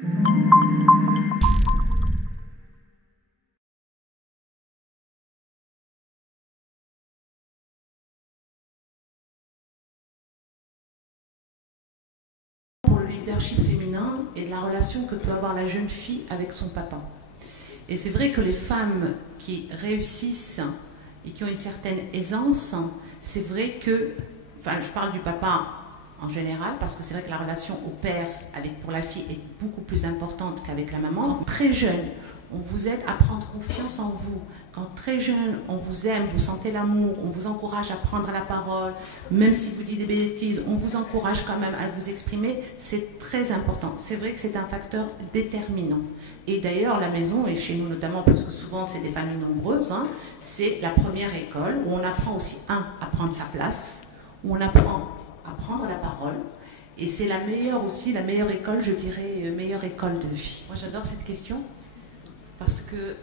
Pour le leadership féminin et de la relation que peut avoir la jeune fille avec son papa. Et c'est vrai que les femmes qui réussissent et qui ont une certaine aisance, c'est vrai que, enfin je parle du papa en général, parce que c'est vrai que la relation au père pour la fille est beaucoup plus importante qu'avec la maman. Quand très jeune, on vous aide à prendre confiance en vous. Quand très jeune, on vous aime, vous sentez l'amour, on vous encourage à prendre la parole, même si vous dites des bêtises, on vous encourage quand même à vous exprimer, c'est très important. C'est vrai que c'est un facteur déterminant. Et d'ailleurs, la maison, et chez nous notamment, parce que souvent c'est des familles nombreuses, hein, c'est la première école où on apprend aussi, à prendre sa place, où on apprend à prendre la parole, et c'est la meilleure école, je dirais, meilleure école de vie. Moi j'adore cette question, parce que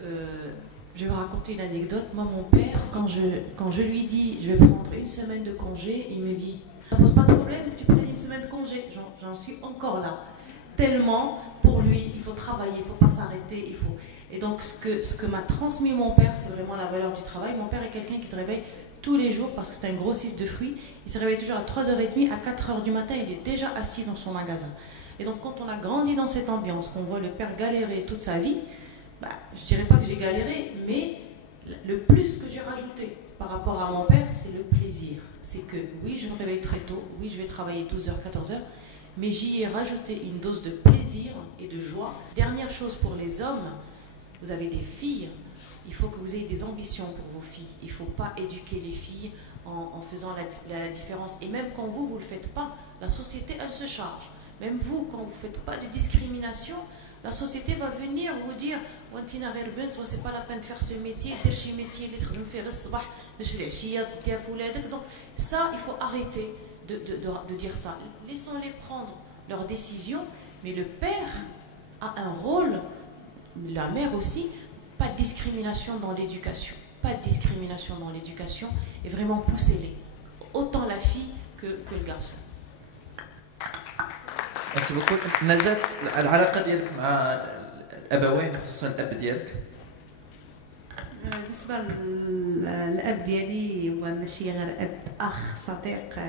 je vais vous raconter une anecdote. Moi, mon père, quand je lui dis je vais prendre une semaine de congé, il me dit ça pose pas de problème que tu prennes une semaine de congé. J'en suis encore là. Tellement, pour lui, il faut travailler, il ne faut pas s'arrêter. Et donc, ce que m'a transmis mon père, c'est vraiment la valeur du travail. Mon père est quelqu'un qui se réveille tous les jours, parce que c'est un grossiste de fruits. Il se réveille toujours à 3h30, à 4h du matin, il est déjà assis dans son magasin. Et donc, quand on a grandi dans cette ambiance, qu'on voit le père galérer toute sa vie, je ne dirais pas que j'ai galéré, mais le plus que j'ai rajouté par rapport à mon père, c'est le plaisir. C'est que oui, je me réveille très tôt, oui, je vais travailler 12h, 14h, mais j'y ai rajouté une dose de plaisir et de joie. Dernière chose pour les hommes, vous avez des filles, il faut que vous ayez des ambitions pour vos filles. Il ne faut pas éduquer les filles en faisant la différence. Et même quand vous ne le faites pas, la société, elle se charge. Même vous, quand vous ne faites pas de discrimination, la société va venir vous dire c'est pas la peine de faire ce métier, donc ça, il faut arrêter de dire ça. Laissons-les prendre leurs décisions, mais le père a un rôle, la mère aussi, pas de discrimination dans l'éducation, pas de discrimination dans l'éducation, et vraiment poussez-les, autant la fille que le garçon. Merci beaucoup. Najat, العلاقة ديالك مع الأبوين خصوصا الأب ديالك؟ بالنسبة للأب ديالي هو ماشي غير أب، أخ، صديق،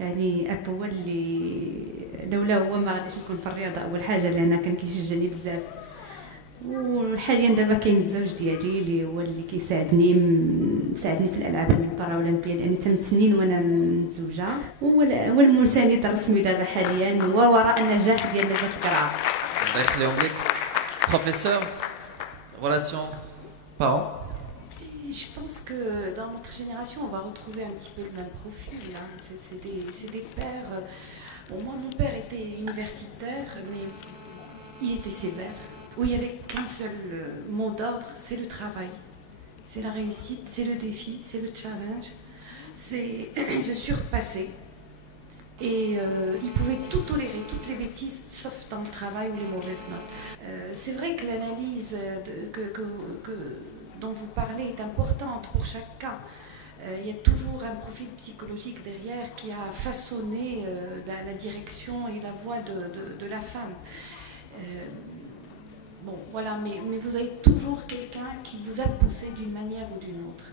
يعني أب هو اللي لولا هو ما غاديش نكون في الرياضة أول حاجة، لأن كان كيشجعني بزاف. وحاليا دابا كاين الزوج ديالي اللي هو اللي كيساعدني في الالعاب البارالمبيه، لاني 8 سنين وانا متزوجه. هو المساند الرسمي دابا حاليا، هو وراء النجاح ديال نجاح القراءه. الله يخليهم لك. Professeur, relation parents. Je pense que dans notre génération, on va retrouver un petit peu le même profil. Hein. C'est des pères. Bon, moi, mon père était universitaire, mais il était sévère. Où il n'y avait qu'un seul mot d'ordre, c'est le travail, c'est la réussite, c'est le défi, c'est le challenge, c'est se surpasser. Et il pouvait tout tolérer, toutes les bêtises, sauf dans le travail ou les mauvaises notes. C'est vrai que l'analyse dont vous parlez est importante pour chaque cas. Il y a toujours un profil psychologique derrière qui a façonné la direction et la voie de la femme. Bon, voilà, mais vous avez toujours quelqu'un qui vous a poussé d'une manière ou d'une autre.